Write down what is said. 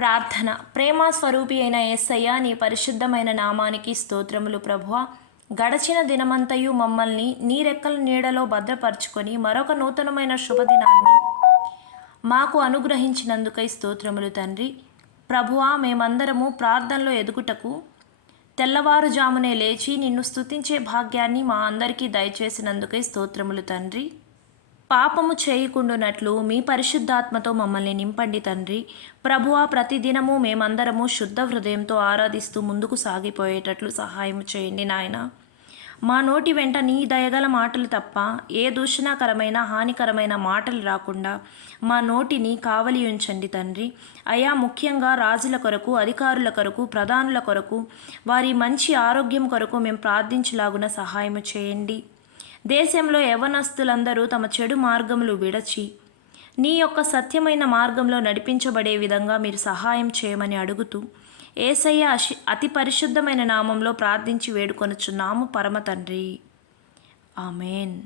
ప్రార్థన. ప్రేమ స్వరూపి అయిన యేసయ్య, నీ పరిశుద్ధమైన నామానికి స్తోత్రములు ప్రభువా. గడచిన దినమంతయు మమ్మల్ని నీ రెక్కల నీడలో భద్రపరుచుకొని మరొక నూతనమైన శుభదినాన్ని మాకు అనుగ్రహించినందుకై స్తోత్రములు తండ్రి. ప్రభువా, మేమందరము ప్రార్థనలో ఎదుగుటకు తెల్లవారుజామునే లేచి నిన్ను స్తుతించే భాగ్యాన్ని మా అందరికీ దయచేసినందుకై స్తోత్రములు తండ్రి. పాపము చేయకుండునట్లు మీ పరిశుద్ధాత్మతో మమ్మల్ని నింపండి తండ్రి. ప్రభువా, ప్రతిదినము మేమందరము శుద్ధ హృదయంతో ఆరాధిస్తూ ముందుకు సాగిపోయేటట్లు సహాయం చేయండి నాయన. మా నోటి వెంట నీ దయగల మాటలు తప్ప ఏ దూషణకరమైన హానికరమైన మాటలు రాకుండా మా నోటిని కావలి ఉంచండి తండ్రి. అయా, ముఖ్యంగా రాజుల కొరకు, అధికారుల కొరకు, ప్రధానుల కొరకు, వారి మంచి ఆరోగ్యం కొరకు మేము ప్రార్థించలాగున సహాయం చేయండి. దేశంలో యవనస్తులందరూ తమ చెడు మార్గములు విడచి నీ యొక్క సత్యమైన మార్గంలో నడిపించబడే విధంగా మీరు సహాయం చేయమని అడుగుతూ యేసయ్య అతి పరిశుద్ధమైన నామంలో ప్రార్థించి వేడుకొనుచున్నాము పరమ తండ్రి. ఆమెన్.